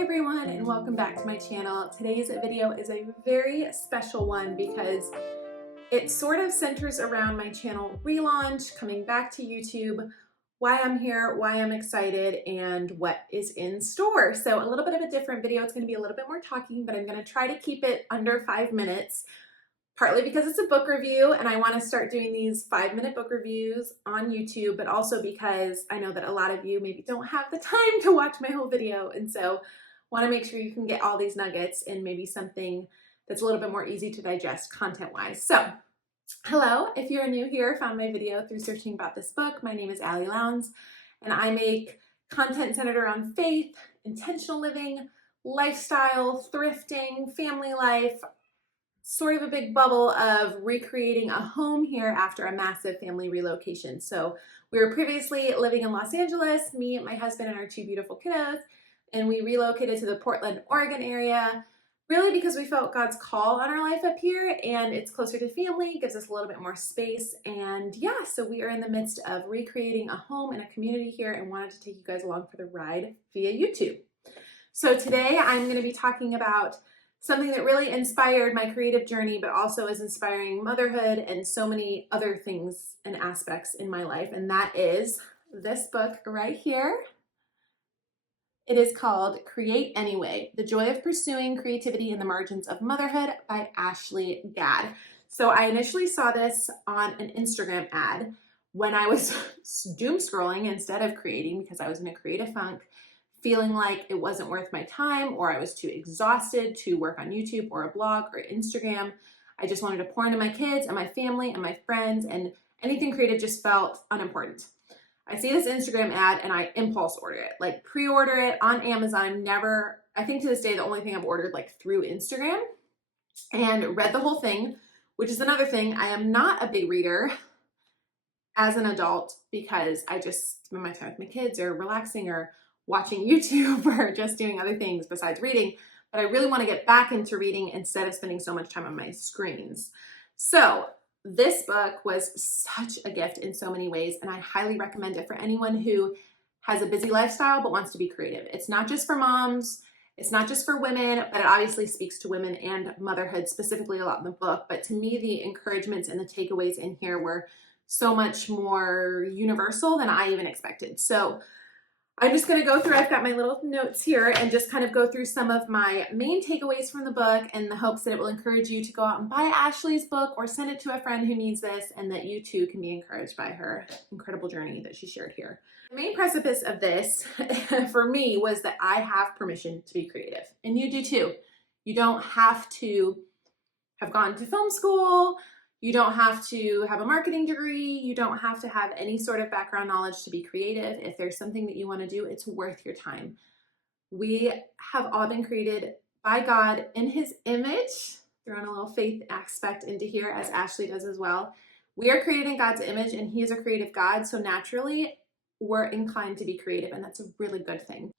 everyone, and welcome back to my channel. Today's video is a very special one because it sort of centers around my channel relaunch, coming back to YouTube, why I'm here, why I'm excited, and what is in store. So a little bit of a different video. It's going to be a little bit more talking, but I'm going to try to keep it under 5 minutes. Partly because it's a book review and I want to start doing these 5-minute book reviews on YouTube, but also because I know that a lot of you maybe don't have the time to watch my whole video, and so want to make sure you can get all these nuggets in maybe something that's a little bit more easy to digest content-wise. So, hello, if you're new here, found my video through searching about this book. My name is Ashlee Lowndes, and I make content centered around faith, intentional living, lifestyle, thrifting, family life, sort of a big bubble of recreating a home here after a massive family relocation. So we were previously living in Los Angeles, me, my husband, and our 2 beautiful kiddos, and we relocated to the Portland, Oregon area, really because we felt God's call on our life up here, and it's closer to family, gives us a little bit more space, and yeah, so we are in the midst of recreating a home and a community here and wanted to take you guys along for the ride via YouTube. So today I'm going to be talking about something that really inspired my creative journey, but also is inspiring motherhood and so many other things and aspects in my life. And that is this book right here. It is called Create Anyway, The Joy of Pursuing Creativity in the Margins of Motherhood by Ashlee Gadd. So I initially saw this on an Instagram ad when I was doom scrolling instead of creating because I was in a creative funk, feeling like it wasn't worth my time or I was too exhausted to work on YouTube or a blog or Instagram. I just wanted to pour into my kids and my family and my friends, and anything creative just felt unimportant. I see this Instagram ad and I impulse order it, like pre-order it on Amazon. I think to this day, the only thing I've ordered like through Instagram, and read the whole thing, which is another thing. I am not a big reader as an adult because I just spend my time with my kids or relaxing or watching YouTube or just doing other things besides reading, but I really want to get back into reading instead of spending so much time on my screens. So this book was such a gift in so many ways, and I highly recommend it for anyone who has a busy lifestyle but wants to be creative. It's not just for moms, it's not just for women, but it obviously speaks to women and motherhood specifically a lot in the book. But to me, the encouragements and the takeaways in here were so much more universal than I even expected. So I'm just going to go through, I've got my little notes here, and just kind of go through some of my main takeaways from the book in the hopes that it will encourage you to go out and buy Ashlee's book or send it to a friend who needs this, and that you too can be encouraged by her incredible journey that she shared here. The main precipice of this for me was that I have permission to be creative, and you do too. You don't have to have gone to film school. You don't have to have a marketing degree. You don't have to have any sort of background knowledge to be creative. If there's something that you want to do, it's worth your time. We have all been created by God in His image. Throwing a little faith aspect into here, as Ashlee does as well. We are created in God's image, and He is a creative God, so naturally we're inclined to be creative, and that's a really good thing.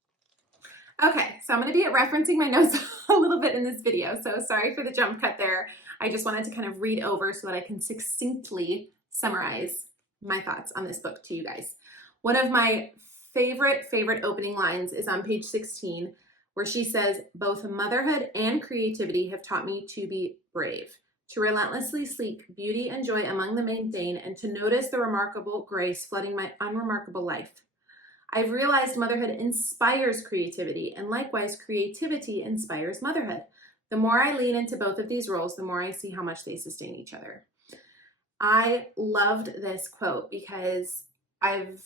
Okay, so I'm going to be referencing my notes a little bit in this video, so sorry for the jump cut there. I just wanted to kind of read over so that I can succinctly summarize my thoughts on this book to you guys. One of my favorite opening lines is on page 16, where she says, "Both motherhood and creativity have taught me to be brave, to relentlessly seek beauty and joy among the mundane, and to notice the remarkable grace flooding my unremarkable life. I've realized motherhood inspires creativity, and likewise creativity inspires motherhood. The more I lean into both of these roles, the more I see how much they sustain each other." I loved this quote because I've,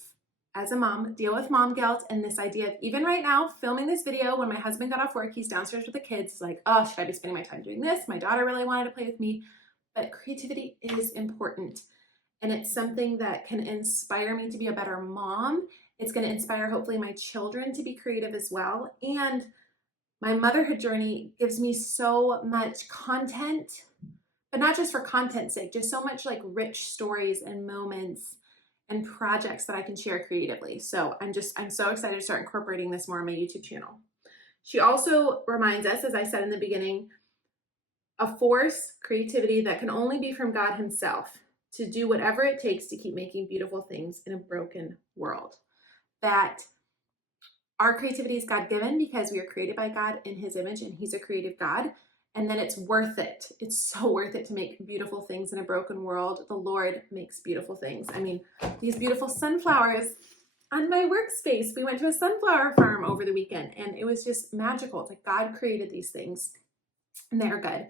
as a mom, deal with mom guilt, and this idea of even right now filming this video when my husband got off work, he's downstairs with the kids. It's like, oh, should I be spending my time doing this? My daughter really wanted to play with me, but creativity is important, and it's something that can inspire me to be a better mom. It's going to inspire hopefully my children to be creative as well, and my motherhood journey gives me so much content, but not just for content's sake, just so much like rich stories and moments and projects that I can share creatively. So I'm so excited to start incorporating this more on my YouTube channel. She also reminds us, as I said in the beginning, a force, creativity that can only be from God Himself to do whatever it takes to keep making beautiful things in a broken world. That our creativity is God-given because we are created by God in his image and he's a creative God. And then it's worth it. It's so worth it to make beautiful things in a broken world. The Lord makes beautiful things. I mean, these beautiful sunflowers on my workspace. We went to a sunflower farm over the weekend and it was just magical. It's like God created these things and they're good.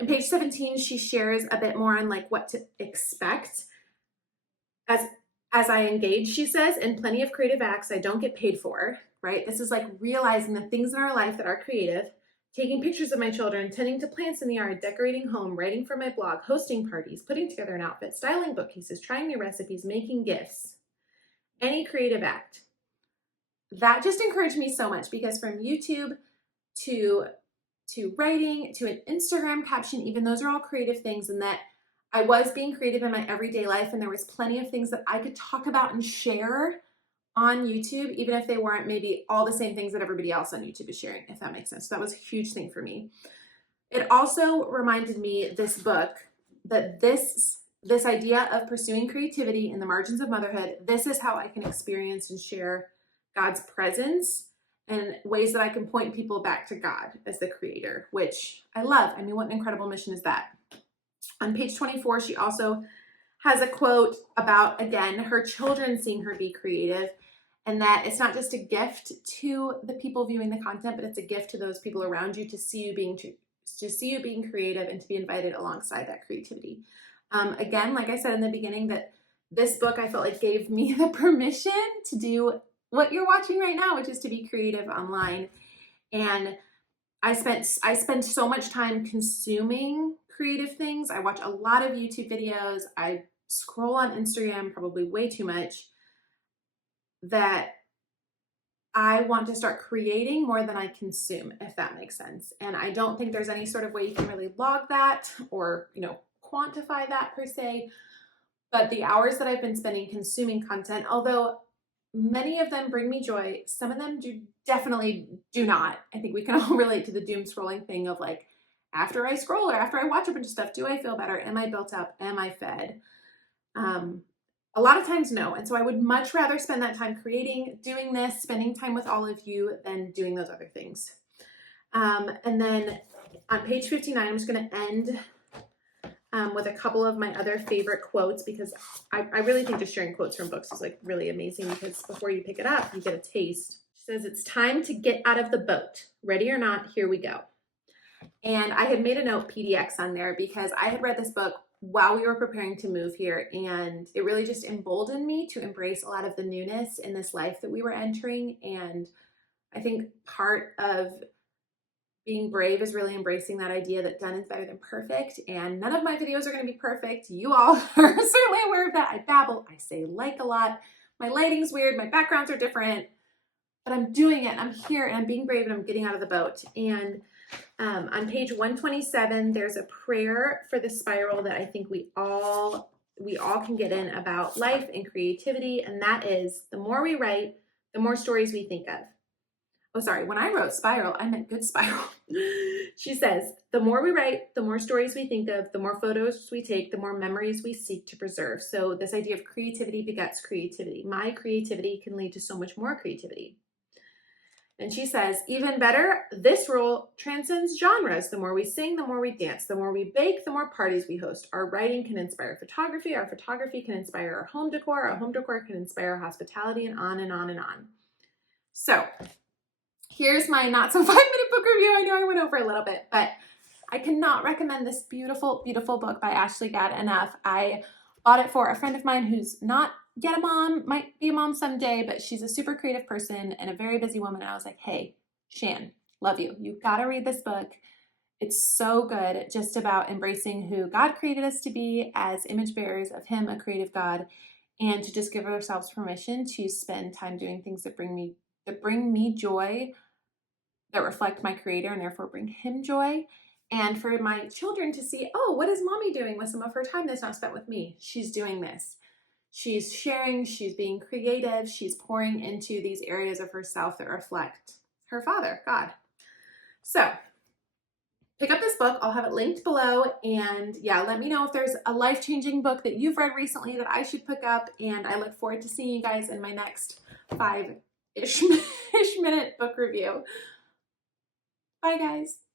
On page 17, she shares a bit more on like what to expect. As I engage, she says, in plenty of creative acts I don't get paid for, right? This is like realizing the things in our life that are creative, taking pictures of my children, tending to plants in the yard, decorating home, writing for my blog, hosting parties, putting together an outfit, styling bookcases, trying new recipes, making gifts, any creative act. That just encouraged me so much because from YouTube to writing to an Instagram caption, even those are all creative things, and that I was being creative in my everyday life and there was plenty of things that I could talk about and share on YouTube, even if they weren't maybe all the same things that everybody else on YouTube is sharing, if that makes sense. So that was a huge thing for me. It also reminded me, this book, that this idea of pursuing creativity in the margins of motherhood, this is how I can experience and share God's presence and ways that I can point people back to God as the creator, which I love. I mean, what an incredible mission is that? On page 24, she also has a quote about, again, her children seeing her be creative, and that it's not just a gift to the people viewing the content, but it's a gift to those people around you to see you being creative and to be invited alongside that creativity. Again, like I said in the beginning, that this book I felt like gave me the permission to do what you're watching right now, which is to be creative online. And I spend so much time consuming creative things. I watch a lot of YouTube videos. I scroll on Instagram probably way too much, that I want to start creating more than I consume, if that makes sense. And I don't think there's any sort of way you can really log that or, quantify that per se. But the hours that I've been spending consuming content, although many of them bring me joy, some of them definitely do not. I think we can all relate to the doom scrolling thing of like, after I scroll or after I watch a bunch of stuff, do I feel better? Am I built up? Am I fed? A lot of times, no. And so I would much rather spend that time creating, doing this, spending time with all of you than doing those other things. And then on page 59, I'm just going to end with a couple of my other favorite quotes, because I really think just sharing quotes from books is like really amazing, because before you pick it up, you get a taste. She says, "It's time to get out of the boat. Ready or not, here we go." And I had made a note PDX on there because I had read this book while we were preparing to move here, and it really just emboldened me to embrace a lot of the newness in this life that we were entering. And I think part of being brave is really embracing that idea that done is better than perfect, and none of my videos are going to be perfect. You all are certainly aware of that. I babble, I say like a lot, my lighting's weird, my backgrounds are different, but I'm doing it, I'm here, and I'm being brave, and I'm getting out of the boat. And on page 127, there's a prayer for the spiral that I think we all can get in about life and creativity, and that is, the more we write, the more stories we think of. Oh, sorry, when I wrote spiral, I meant good spiral. She says, the more we write, the more stories we think of, the more photos we take, the more memories we seek to preserve. So this idea of creativity begets creativity. My creativity can lead to so much more creativity. And she says, even better, this rule transcends genres. The more we sing, the more we dance. The more we bake, the more parties we host. Our writing can inspire photography. Our photography can inspire our home decor. Our home decor can inspire hospitality, and on and on and on. So here's my not so 5-minute book review. I know I went over a little bit, but I cannot recommend this beautiful, beautiful book by Ashlee Gadd enough. I bought it for a friend of mine who's not yet a mom, might be a mom someday, but she's a super creative person and a very busy woman. And I was like, hey, Shan, love you. You've got to read this book. It's so good, just about embracing who God created us to be as image bearers of him, a creative God, and to just give ourselves permission to spend time doing things that bring me joy, that reflect my creator and therefore bring him joy. And for my children to see, oh, what is mommy doing with some of her time that's not spent with me? She's doing this. She's sharing, she's being creative, she's pouring into these areas of herself that reflect her Father, God. So pick up this book. I'll have it linked below. And yeah, let me know if there's a life-changing book that you've read recently that I should pick up. And I look forward to seeing you guys in my next 5 ish minute book review. Bye guys.